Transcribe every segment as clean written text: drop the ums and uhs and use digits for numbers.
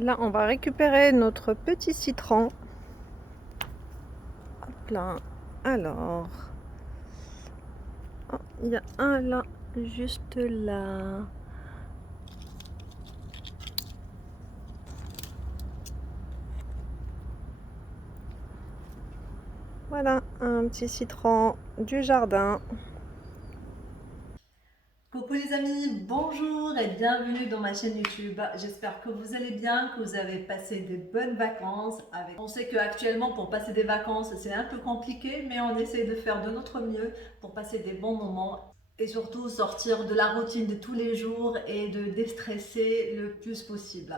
Là, on va récupérer notre petit citron. Hop là. Alors, oh, il y a un là, juste là. Voilà, un petit citron du jardin. Coucou les amis, bonjour et bienvenue dans ma chaîne YouTube. J'espère que vous allez bien, que vous avez passé des bonnes vacances. On sait qu'actuellement pour passer des vacances c'est un peu compliqué, mais on essaie de faire de notre mieux pour passer des bons moments et surtout sortir de la routine de tous les jours et de déstresser le plus possible.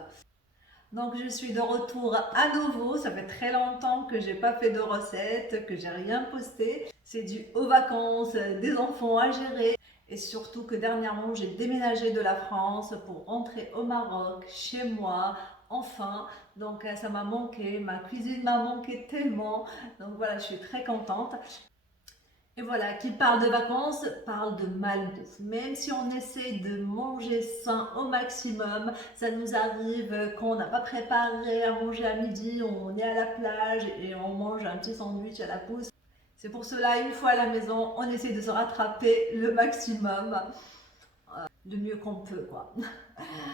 Donc je suis de retour à nouveau, ça fait très longtemps que j'ai pas fait de recette, que j'ai rien posté. C'est dû aux vacances, des enfants à gérer et surtout que dernièrement j'ai déménagé de la France pour rentrer au Maroc, chez moi, enfin. Donc ça m'a manqué, ma cuisine m'a manqué tellement. Donc voilà, je suis très contente. Et voilà, qui parle de vacances parle de malbouffe. Même si on essaie de manger sain au maximum, ça nous arrive qu'on n'a pas préparé à manger à midi, on est à la plage et on mange un petit sandwich à la pousse. C'est pour cela, une fois à la maison, on essaie de se rattraper le maximum, le mieux qu'on peut, quoi.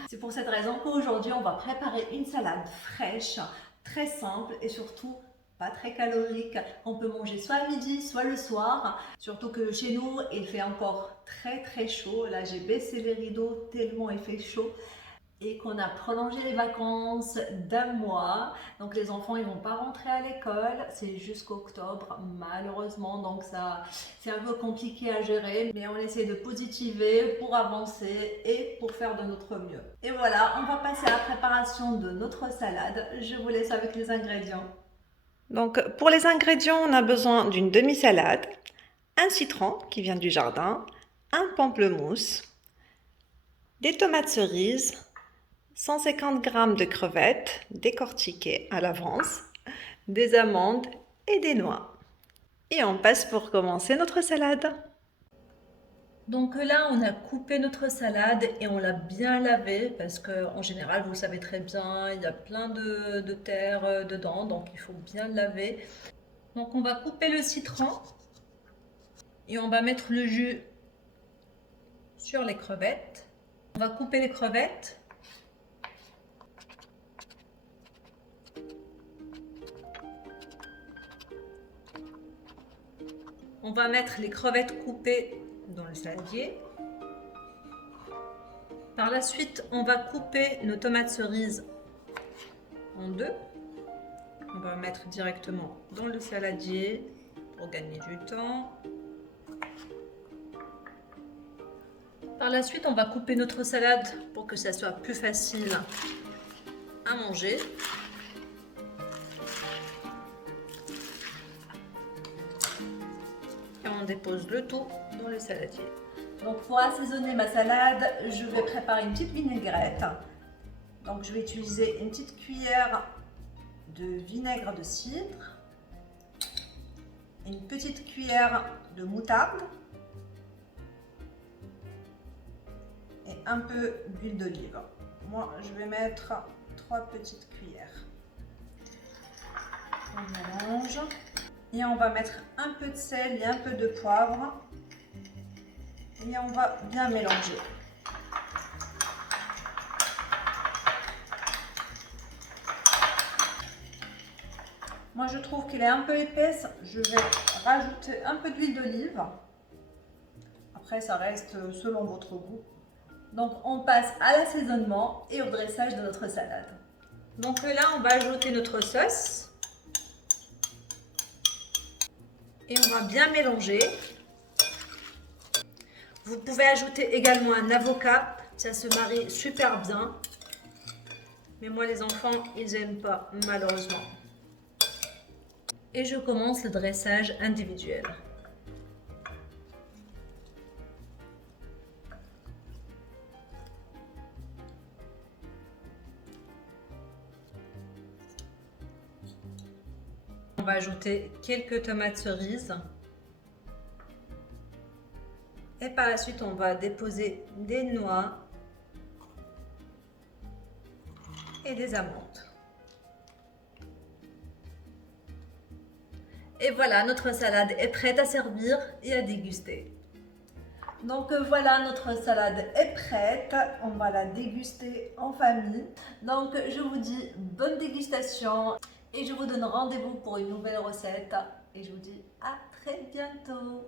C'est pour cette raison qu'aujourd'hui, on va préparer une salade fraîche, très simple et surtout pas très calorique, qu'on peut manger soit à midi, soit le soir. Surtout que chez nous, il fait encore très très chaud. Là, j'ai baissé les rideaux tellement il fait chaud et qu'on a prolongé les vacances d'un mois. Donc les enfants ils vont pas rentrer à l'école, c'est jusqu'au octobre malheureusement, donc ça c'est un peu compliqué à gérer, mais on essaie de positiver pour avancer et pour faire de notre mieux. Et voilà, on va passer à la préparation de notre salade. Je vous laisse avec les ingrédients. Donc, pour les ingrédients, on a besoin d'une demi-salade, un citron qui vient du jardin, un pamplemousse, des tomates cerises, 150 g de crevettes décortiquées à l'avance, des amandes et des noix. Et on passe pour commencer notre salade. Donc là, on a coupé notre salade et on l'a bien lavée parce que en général, vous le savez très bien, il y a plein de terre dedans, donc il faut bien le laver. Donc on va couper le citron et on va mettre le jus sur les crevettes. On va couper les crevettes. On va mettre les crevettes coupées dans le saladier. Par la suite, on va couper nos tomates cerises en deux. On va mettre directement dans le saladier pour gagner du temps. Par la suite, on va couper notre salade pour que ça soit plus facile à manger. Et on dépose le tout dans le saladier. Donc pour assaisonner ma salade, je vais préparer une petite vinaigrette. Donc je vais utiliser une petite cuillère de vinaigre de cidre, une petite cuillère de moutarde et un peu d'huile d'olive. Moi, je vais mettre 3 petites cuillères. On mélange et on va mettre un peu de sel et un peu de poivre et on va bien mélanger. Moi, je trouve qu'elle est un peu épaisse. Je vais rajouter un peu d'huile d'olive. Après, ça reste selon votre goût. Donc, on passe à l'assaisonnement et au dressage de notre salade. Donc là, on va ajouter notre sauce. Et on va bien mélanger. Vous pouvez ajouter également un avocat. Ça se marie super bien. Mais moi, les enfants, ils n'aiment pas, malheureusement. Et je commence le dressage individuel. On va ajouter quelques tomates cerises. Et par la suite, on va déposer des noix et des amandes. Et voilà, notre salade est prête à servir et à déguster. Donc voilà, notre salade est prête. On va la déguster en famille. Donc je vous dis bonne dégustation et je vous donne rendez-vous pour une nouvelle recette. Et je vous dis à très bientôt.